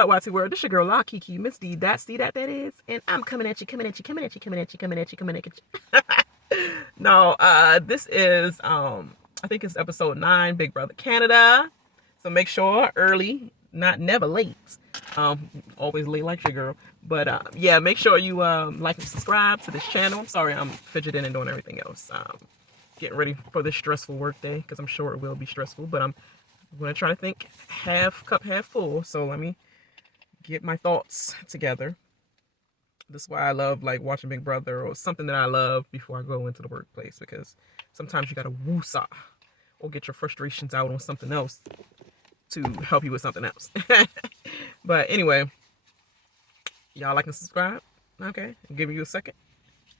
up, YT World? This your girl, La Kiki, Miss D. That is, and I'm coming at you. No, this is I think it's episode 9, Big Brother Canada. So make sure early, not never late. Always late like your girl. But yeah, make sure you like and subscribe to this channel. I'm sorry, I'm fidgeting and doing everything else. Getting ready for this stressful work day because I'm sure it will be stressful. But I'm gonna try to think half cup, half full. So let me get my thoughts together. This is why I love like watching Big Brother or something that I love before I go into the workplace, because sometimes you gotta woosah or get your frustrations out on something else to help you with something else. But anyway, y'all like and subscribe. Okay, I'll give you a second.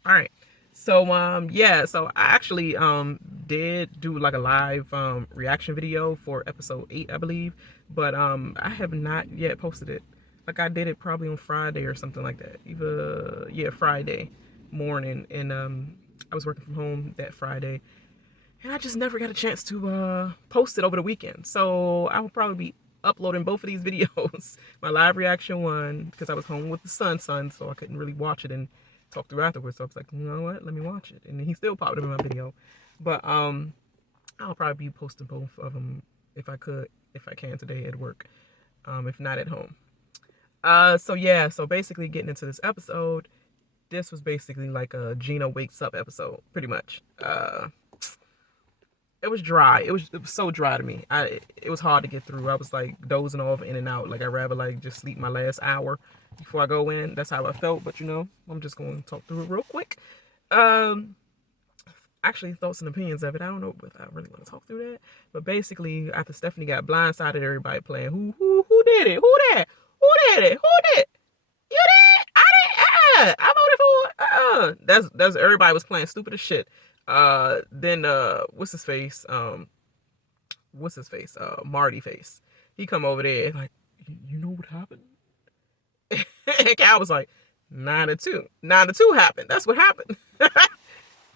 All right. So yeah, so I actually did do like a live reaction video for episode 8, I believe, but I have not yet posted it. Like I did it probably on Friday or something like that. Yeah, Friday morning, and I was working from home that Friday, and I just never got a chance to post it over the weekend. So I will probably be uploading both of these videos. My live reaction one, because I was home with the son, so I couldn't really watch it and talk through afterwards. So I was like, you know what, let me watch it. And he still popped up in my video. But I'll probably be posting both of them if I can today at work. If not at home. So yeah, so basically getting into this episode, this was basically like a Gino wakes up episode, pretty much. It was dry. It was so dry to me. It was hard to get through. I was like dozing off in and out. Like I'd rather like just sleep my last hour before I go in. That's how I felt. But you know, I'm just going to talk through it real quick. Actually, thoughts and opinions of it. I don't know if I really want to talk through that. But basically, after Stephanie got blindsided, everybody playing who did it? Who that? Who did it? Who did? You did? I did. I voted for it. That's everybody was playing stupid as shit. Then what's his face? Marty face. He come over there like, you know what happened? And Cal was like, 9-2. 9-2 happened. That's what happened.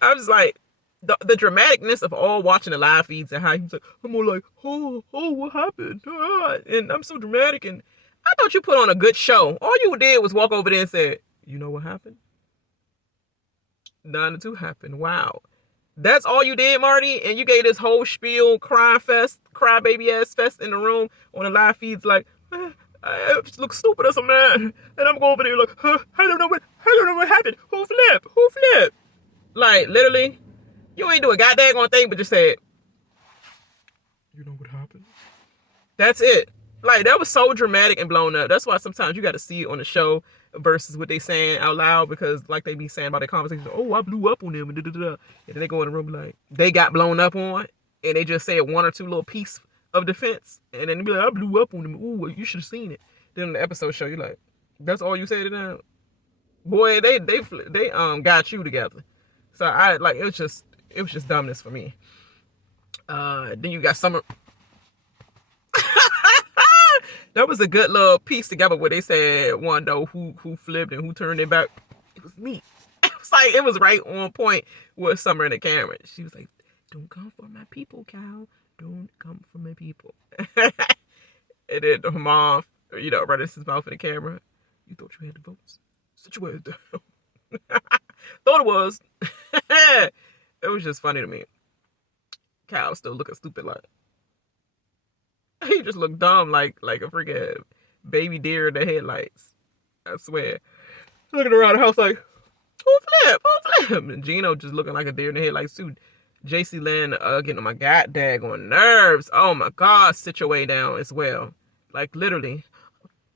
I was like, the dramaticness of all watching the live feeds and how he was like, I'm more like, oh, what happened? And I'm so dramatic, and I thought you put on a good show. All you did was walk over there and said, you know what happened? 9-2 happened. Wow. That's all you did, Marty? And you gave this whole spiel, cry baby ass fest in the room on the live feeds like, I look stupid or something. And I'm going over there like, I don't know what happened. Who flipped? Like, literally, you ain't do a goddamn thing, but just said, you know what happened? That's it. Like, that was so dramatic and blown up. That's why sometimes you got to see it on the show versus what they saying out loud, because like they be saying about their conversation, oh, I blew up on them, and and then they go in the room like they got blown up on, and they just said one or two little piece of defense, and then they be like, I blew up on them. Ooh, you should have seen it. Then the episode show you like, that's all you say to them? Boy, they got you together. So I like, it was just dumbness for me. Then you got Summer. That was a good little piece together where they said, one though, who flipped and who turned it back. It was me. It was like, it was right on point with Summer in the camera. She was like, don't come for my people, Cal. Don't come for my people. And then her mom, you know, right in his mouth in the camera. You thought you had the votes? Sit your way down. Thought it was. It was just funny to me. Cal was still looking stupid like. He just looked dumb like a freaking baby deer in the headlights. I swear. Looking around the house like, who flip? And Gino just looking like a deer in the headlights too. Jacey-Lynne getting on my goddamn nerves. Oh my God, sit your way down as well. Like literally.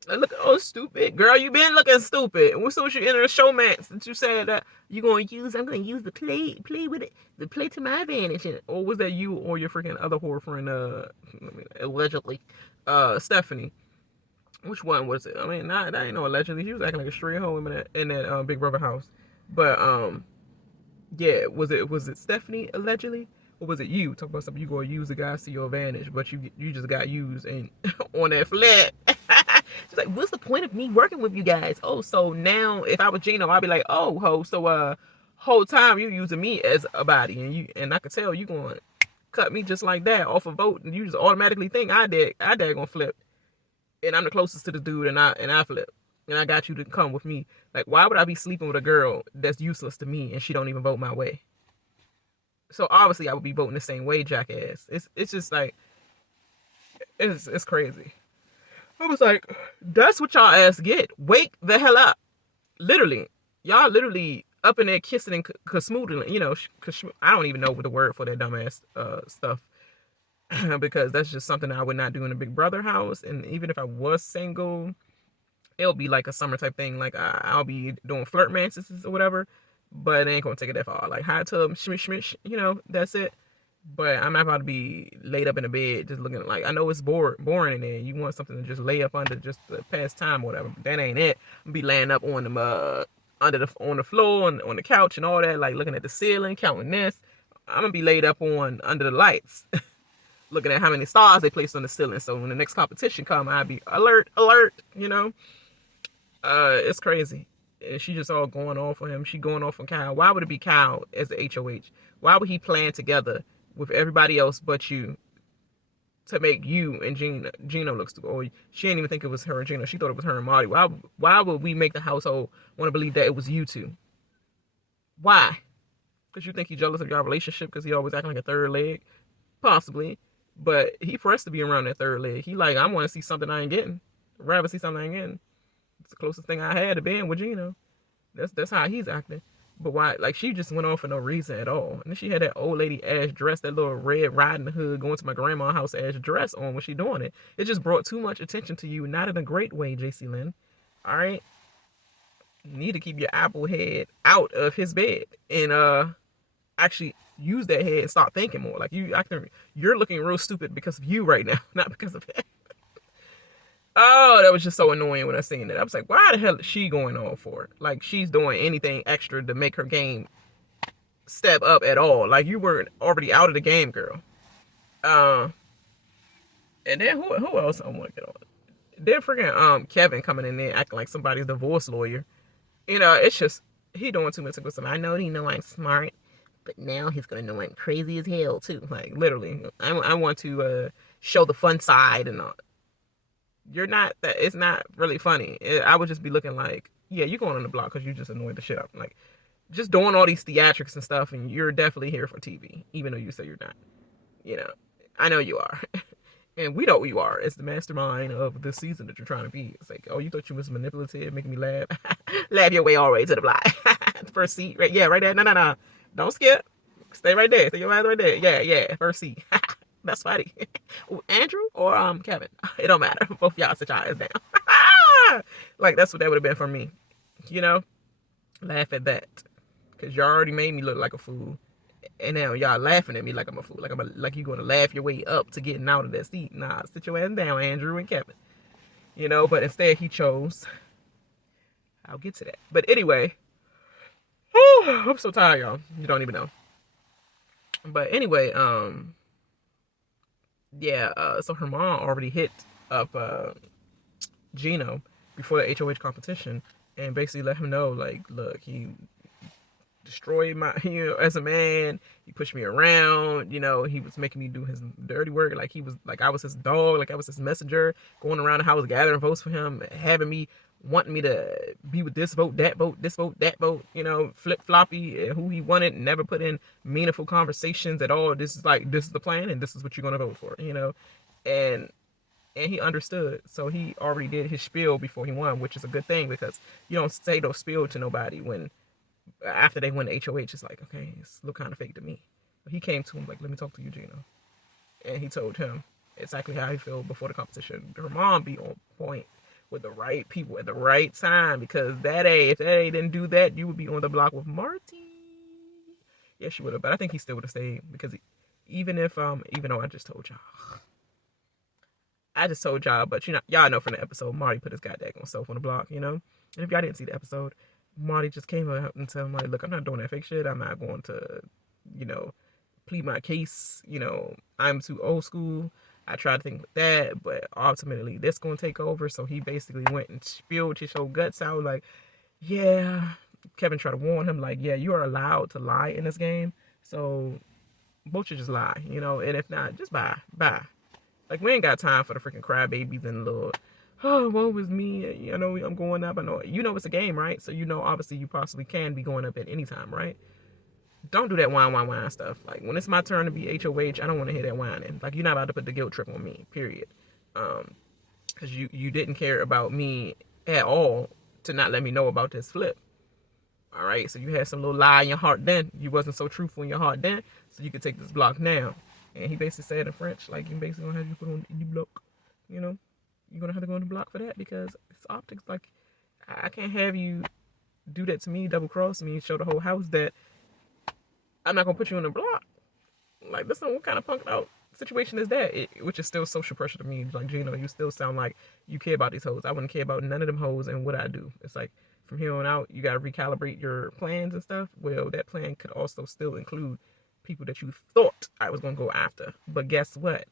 Like, look, oh stupid. Girl, you been looking stupid. And as soon as you enter the showmance that you said that I'm gonna use the play with it, the play to my advantage. Or was that you or your freaking other whore friend, allegedly, Stephanie? Which one was it? I mean, that ain't no allegedly. She was acting like a straight hoe in that Big Brother house. But yeah, was it Stephanie allegedly? Or was it you? Talk about something you gonna use the guys to your advantage, but you just got used and on that flat. She's like, what's the point of me working with you guys? Oh, so now if I was Gino, I'd be like, oh, ho, so whole time you using me as a body, and I could tell you gonna cut me just like that off a vote, and you just automatically think I dare gonna flip. and I'm the closest to the dude, and I flip, and I got you to come with me. Like, why would I be sleeping with a girl that's useless to me and she don't even vote my way? So obviously I would be voting the same way, jackass. It's just like it's crazy. I was like, that's what y'all ass get. Wake the hell up. Literally. Y'all literally up in there kissing and kasmoodling, you know, I don't even know what the word for that dumbass stuff. Because that's just something I would not do in a Big Brother house. And even if I was single, it'll be like a summer type thing. Like I'll be doing flirt manses or whatever, but it ain't gonna take it that far. Like hot tub, shmish, you know, that's it. But I'm not about to be laid up in a bed just looking like, I know it's boring in there. You want something to just lay up under just to pass time or whatever. But that ain't it. I'm be laying up on the on the floor on the couch and all that, like looking at the ceiling, counting this. I'm gonna be laid up on under the lights, looking at how many stars they placed on the ceiling. So when the next competition come, I'll be alert, you know. It's crazy. And she just all going off on him. She going off on Kyle. Why would it be Kyle as the HOH? Why would he plan together with everybody else but you to make you and Gino look stupid? Or she didn't even think it was her and Gino. She thought it was her and Marty. Why would we make the household want to believe that it was you two? Why? Because you think he's jealous of your relationship because he always acting like a third leg? Possibly. But he pressed to be around that third leg. He like, I want to see something I ain't getting. I'd rather see something I ain't getting. It's the closest thing I had to being with Gino. That's how he's acting. But why? Like, she just went on for no reason at all. And then she had that old lady ass dress, that little Red Riding Hood going to my grandma's house ass dress on when she doing it. It just brought too much attention to you, not in a great way, Jacey-Lynne. All right, you need to keep your apple head out of his bed and actually use that head and start thinking more. Like you're looking real stupid because of you right now, not because of him. Oh, that was just so annoying when I seen that. I was like, why the hell is she going on for it? Like, she's doing anything extra to make her game step up at all. Like, you were already out of the game, girl. And then who else I want to get on? Then freaking Kevin coming in there acting like somebody's divorce lawyer. You know, it's just, he doing too much to go. I know he know I'm smart, but now he's gonna know I'm crazy as hell too. Like, literally, I want to show the fun side and all. You're not that. It's not really funny. I would just be looking like, yeah, you're going on the block because you just annoyed the shit out. Like, just doing all these theatrics and stuff, and you're definitely here for TV, even though you say you're not. You know, I know you are, and we know who you are. It's the mastermind of the season that you're trying to be. It's like, oh, you thought you was manipulative, making me laugh, laugh your way all the way to the block. First seat, right? Yeah, right there. No, don't skip. Stay right there. Stay your ass right there. Yeah, first seat. That's funny. Andrew or Kevin. It don't matter. Both y'all sit y'all ass down. Like, that's what that would have been for me. You know? Laugh at that. Because y'all already made me look like a fool. And now y'all laughing at me like I'm a fool. Like you're going to laugh your way up to getting out of that seat. Nah, sit your ass down, Andrew and Kevin. You know? But instead he chose. I'll get to that. But anyway. I'm so tired, y'all. You don't even know. But anyway, yeah, so Hermon already hit up Gino before the HOH competition and basically let him know, like, look, he destroyed my, you know, as a man. He pushed me around, you know, he was making me do his dirty work. Like, he was, like, I was his dog, like I was his messenger, going around the house gathering votes for him, having me, wanting me to be with this vote, that vote, this vote, that vote, you know, flip-floppy, who he wanted, never put in meaningful conversations at all. This is the plan, and this is what you're going to vote for, you know, and he understood. So he already did his spiel before he won, which is a good thing, because you don't say those spiel to nobody when, after they win the HOH, it's like, okay, it's look kind of fake to me. But he came to him like, let me talk to you, Gino. And he told him exactly how he felt before the competition. Her mom be on point with the right people at the right time, because if that A didn't do that, you would be on the block with Marty. Yeah, she would have, but I think he still would have stayed, because even though I just told y'all, but you know, y'all know from the episode, Marty put his goddamn self on the block, you know. And if y'all didn't see the episode, Marty just came up and told Marty, look, I'm not doing that fake shit. I'm not going to, you know, plead my case. You know, I'm too old school. I tried to think with that, but ultimately this going to take over. So he basically went and spilled his whole guts out. Like, yeah, Kevin tried to warn him, like, yeah, you are allowed to lie in this game. So both should just lie, you know, and if not, just bye. Like, we ain't got time for the freaking crybabies and little oh, woe was me. You know, I'm going up. I know, you know, it's a game, right? So, you know, obviously you possibly can be going up at any time, right? Don't do that whine stuff. Like, when it's my turn to be HOH, I don't want to hear that whining. Like, you're not about to put the guilt trip on me, period. Because you didn't care about me at all to not let me know about this flip. All right, so you had some little lie in your heart then. You wasn't so truthful in your heart then, so you could take this block now. And he basically said in French, like, you basically gonna have you put on the block. You know, you're gonna have to go on the block for that because it's optics. Like, I can't have you do that to me, double cross me, show the whole house that I'm not gonna put you on the block. Like, this what kind of punked out situation is that? Which is still social pressure to me. Like, Gino, you still sound like you care about these hoes. I wouldn't care about none of them hoes and what I do. It's like, from here on out, you got to recalibrate your plans and stuff. Well, that plan could also still include people that you thought I was going to go after. But guess what?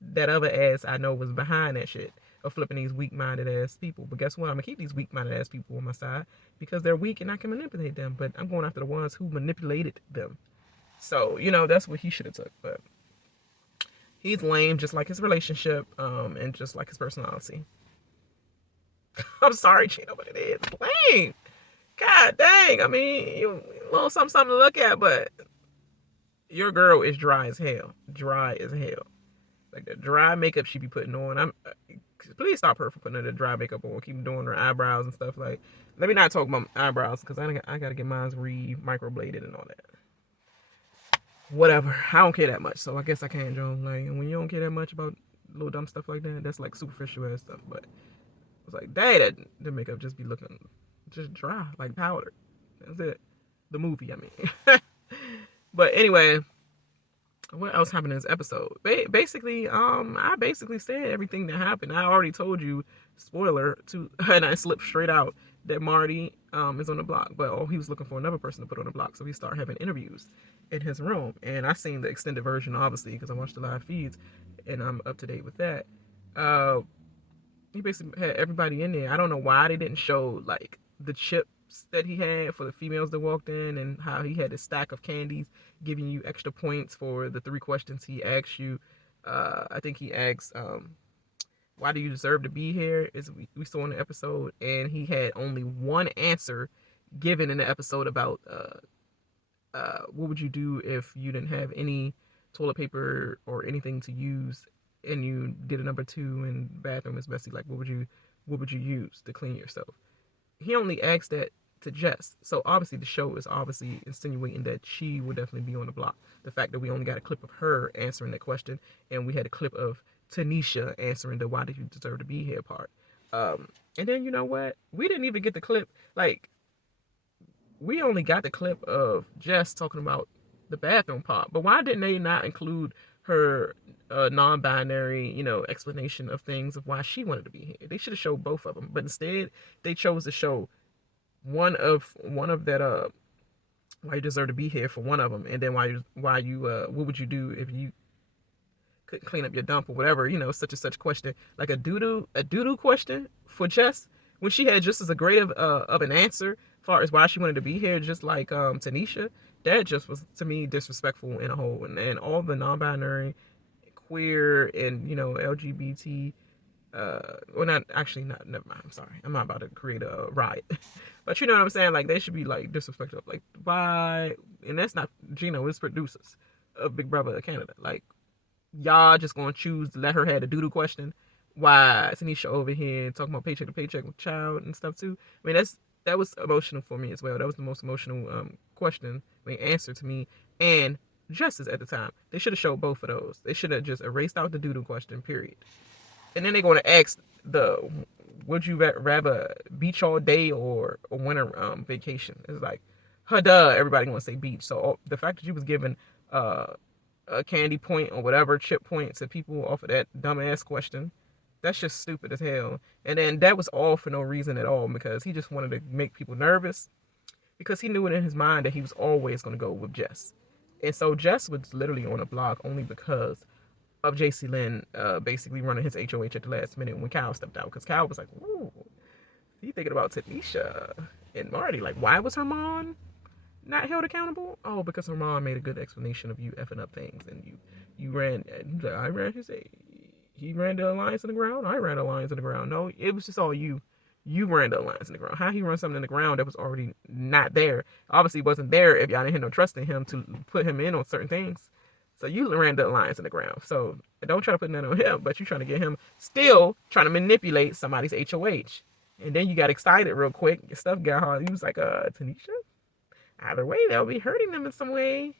That other ass I know was behind that shit of flipping these weak-minded ass people. But guess what? I'm going to keep these weak-minded ass people on my side because they're weak and I can manipulate them. But I'm going after the ones who manipulated them. So, you know, that's what he should have took. But he's lame, just like his relationship, and just like his personality. I'm sorry, Gino, but it is lame. God dang. I mean, you a little something to look at, but your girl is dry as hell. Dry as hell. Like the dry makeup she be putting on. Please stop her from putting the dry makeup on. Keep doing her eyebrows and stuff. Like, let me not talk about eyebrows because I gotta get mine microbladed and all that. Whatever. I don't care that much, so I guess I can, Joan. Like, when you don't care that much about little dumb stuff like that, that's like superficial ass stuff. But it's like, dang, the makeup just be looking just dry, like powder. That's it. The movie, I mean. But anyway, what else happened in this episode? Basically, I basically said everything that happened. I already told you, spoiler, and I slipped straight out that Marty is on the block, but he was looking for another person to put on the block, so he started having interviews in his room. And I seen the extended version, obviously, because I watched the live feeds, and I'm up to date with that. He basically had everybody in there. I don't know why they didn't show like the chips that he had for the females that walked in, and how he had a stack of candies giving you extra points for the 3 questions he asked you. I think he asked, why do you deserve to be here? Is we saw in the episode, and he had only one answer given in the episode about what would you do if you didn't have any toilet paper or anything to use, and you did a number 2 and bathroom is messy. Like, what would you use to clean yourself? He only asked that to Jess. So obviously the show is obviously insinuating that she would definitely be on the block. The fact that we only got a clip of her answering that question, and we had a clip of Tynesha answering the why did you deserve to be here part. And then, you know what? We didn't even get the clip. Like, we only got the clip of Jess talking about the bathroom part. But why didn't they not include her non-binary, you know, explanation of things of why she wanted to be here? They should have showed both of them. But instead, they chose to show one of that why you deserve to be here for one of them, and then why you what would you do if you couldn't clean up your dump or whatever, you know, such and such question, like a doo-doo question for Jess, when she had just as a great of an answer as far as why she wanted to be here, just like Tynesha. That just was, to me, disrespectful in a whole. And all the non-binary, queer, and, you know, LGBT, well, not actually, not, never mind, I'm sorry, I'm not about to create a riot. But you know what I'm saying? Like, they should be like disrespectful. Like, why? And that's not Gino, it's producers of Big Brother Canada. Like, y'all just gonna choose to let her have a doodle question? Why Tanisha over here talking about paycheck to paycheck with child and stuff too? I mean, that was emotional for me as well. That was the most emotional question, answer to me, and Justice at the time. They should have showed both of those. They should have just erased out the doodle question, period. And then they're gonna ask would you rather beach all day or a winter vacation? It's like, duh, everybody gonna say beach. So the fact that you was given a candy point or whatever, chip point to people off of that dumbass question, that's just stupid as hell. And then that was all for no reason at all, because he just wanted to make people nervous, because he knew it in his mind that he was always going to go with Jess. And so Jess was literally on a block only because of Jacey-Lynne basically running his HOH at the last minute when Kyle stepped out, because Kyle was like, ooh, he thinking about Tanisha and Marty. Like, why was Hermon not held accountable? Oh, because Hermon made a good explanation of you effing up things, and you ran. I ran his he ran the alliance in the ground. I ran the alliance in the ground. No, it was just all you. You ran the alliance in the ground. How he run something in the ground that was already not there? Obviously, wasn't there if y'all didn't have no trust in him to put him in on certain things. So you ran the alliance in the ground. So don't try to put that on him, but you're trying to get him still trying to manipulate somebody's HOH. And then you got excited real quick. Your stuff got hard. He was like, Tanisha? Either way, they'll be hurting them in some way.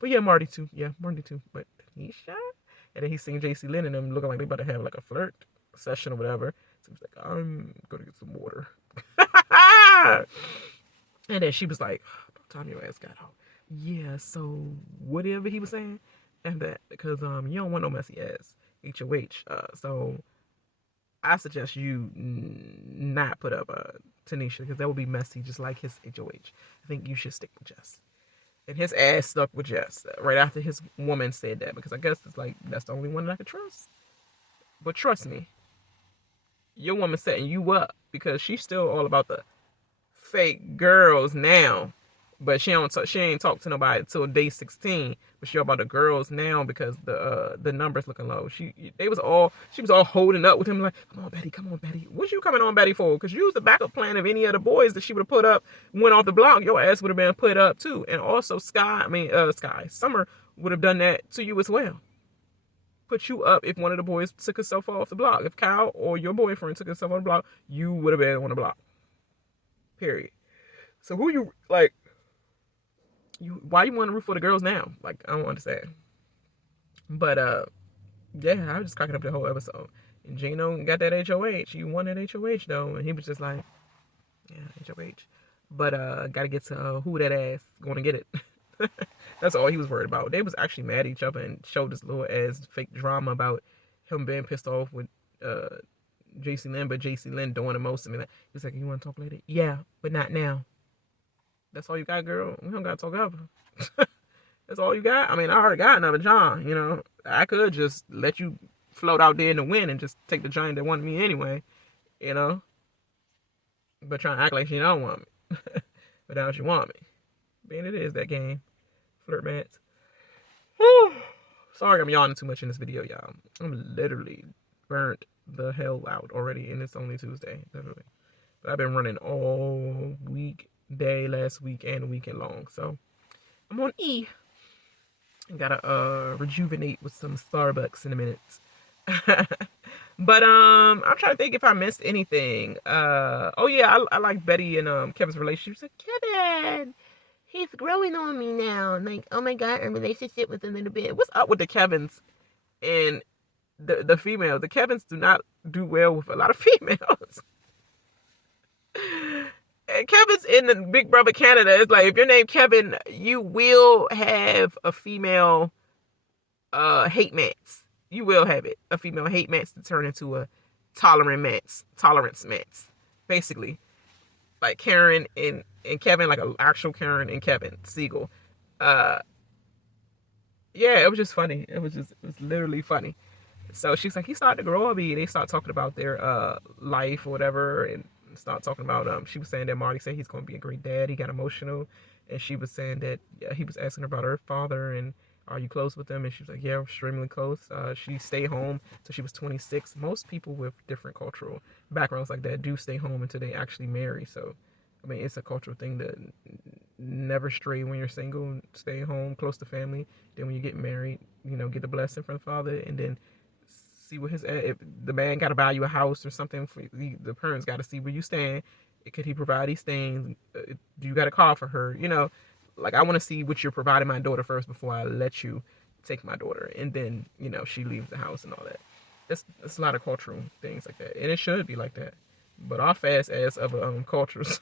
But yeah, Marty too. Yeah, Marty too. But Tanisha? And then he seen Jacey-Lynne and them looking like they about to have like a flirt session or whatever. So he was like, I'm going to get some water. And then she was like, about time your ass got home. Yeah, so whatever he was saying. And that, because you don't want no messy ass HOH. So I suggest you not put up Tanisha, because that would be messy, just like his HOH. I think you should stick with Jess. And his ass stuck with Jess right after his woman said that, because I guess it's like, that's the only one that I could trust. But trust me, your woman setting you up, because she's still all about the fake girls now. But she ain't talked to nobody till day 16. But she all about the girls now, because the numbers looking low. She was all holding up with him like, come on Betty. What you coming on Betty for? Because you was the backup plan of any of the boys that she would have put up went off the block. Your ass would have been put up too. And also Summer would have done that to you as well. Put you up if one of the boys took himself off the block. If Kyle or your boyfriend took himself off the block, you would have been on the block. Period. So who you like? Why you want to root for the girls now? Like, I don't understand. But yeah, I was just cracking up the whole episode. And Gino got that HOH. You won that HOH though, and he was just like, yeah, HOH. But gotta get to who that ass going to get it. That's all he was worried about. They was actually mad at each other and showed this little ass fake drama about him being pissed off with Jacey-Lynne, but Jacey-Lynne doing the most. I mean, he was like, you want to talk later? Yeah, but not now. That's all you got, girl? We don't got to talk ever. That's all you got? I mean, I already got another John, you know. I could just let you float out there in the wind and just take the giant that wanted me anyway, you know. But trying to act like she don't want me. But now she want me. Man, it is that game. Flirt mats. Sorry I'm yawning too much in this video, y'all. I'm literally burnt the hell out already, and it's only Tuesday, literally. But I've been running all weekday, last week, and weekend long. So I'm on E. I gotta rejuvenate with some Starbucks in a minute. But I'm trying to think if I missed anything. Oh yeah, I like Betty and Kevin's relationship. She's like, Kevin, he's growing on me now. I'm like, oh my god, our relationship was a little bit. What's up with the Kevins and the females? The Kevins do not do well with a lot of females. And Kevin's in the Big Brother Canada. It's like, if your name Kevin, you will have a female hate mance. You will have it. A female hate mance to turn into a tolerance mance. Basically. Like Karen and Kevin, like an actual Karen and Kevin Siegel. Yeah, it was just funny. It was literally funny. So she's like, he started to grow on me. They start talking about their life or whatever, and start talking about she was saying that Marty said he's going to be a great dad. He got emotional, and she was saying that he was asking her about her father and are you close with him? And she was like, yeah, extremely close. She stayed home till she was 26. Most people with different cultural backgrounds like that do stay home until they actually marry. So I mean, it's a cultural thing to never stray when you're single. Stay home, close to family. Then when you get married, you know, get the blessing from the father, and then see what if the man got to buy you a house or something. For the parents got to see where you stand. Could he provide these things? Do you got a car for her? You know, like, I want to see what you're providing my daughter first before I let you take my daughter. And then, you know, she leaves the house and all that. It's a lot of cultural things like that, and it should be like that. But our fast ass other cultures.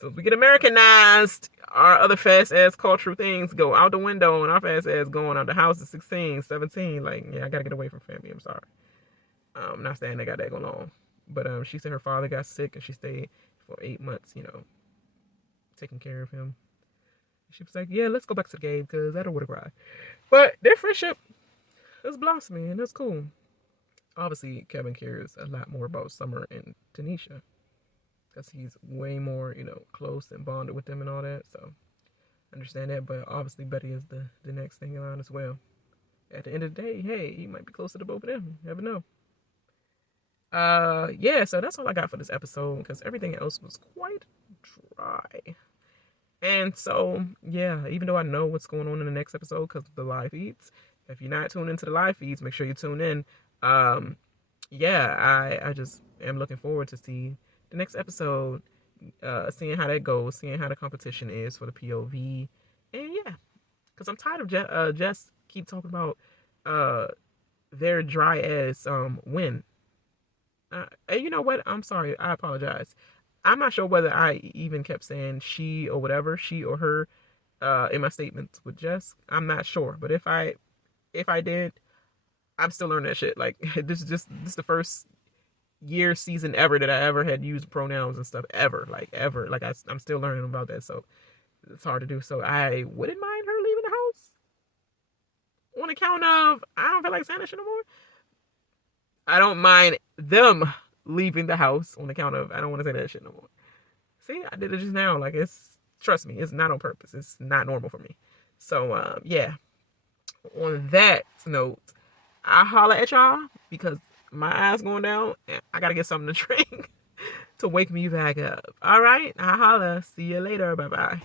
So if we get Americanized, our other fast ass cultural things go out the window, and our fast ass going out the house at 16, 17. Like, yeah, I gotta get away from family. I'm sorry. I'm not saying they got that going on. But she said her father got sick and she stayed for 8 months, you know, taking care of him. She was like, yeah, let's go back to the game because I don't want to cry. But their friendship is blossoming, and that's cool. Obviously, Kevin cares a lot more about Summer and Tanisha because he's way more, you know, close and bonded with them and all that. So, I understand that. But obviously, Betty is the next thing around as well. at the end of the day, hey, he might be closer to both of them. You never know. Yeah, so that's all I got for this episode because everything else was quite dry. And so, yeah, even though I know what's going on in the next episode because of the live feeds, if you're not tuned into the live feeds, make sure you tune in. Yeah, I just am looking forward to see the next episode, seeing how that goes, seeing how the competition is for the POV, and yeah, because I'm tired of Jess keep talking about their dry ass win. And you know what? I'm sorry. I apologize. I'm not sure whether I even kept saying she or whatever, she or her, in my statements with Jess. I'm not sure, but if I did, I'm still learning that shit. Like this is the first year season ever that I ever had used pronouns and stuff ever, like ever. Like I'm still learning about that, so it's hard to do. So I wouldn't mind her leaving the house on account of I don't feel like saying that shit no more. I don't mind them leaving the house on account of I don't want to say that shit no more. See, I did it just now. Like trust me, it's not on purpose. It's not normal for me. So yeah. On that note, I holler at y'all because my eyes going down and I gotta get something to drink to wake me back up. All right, I holla. See you later. Bye bye.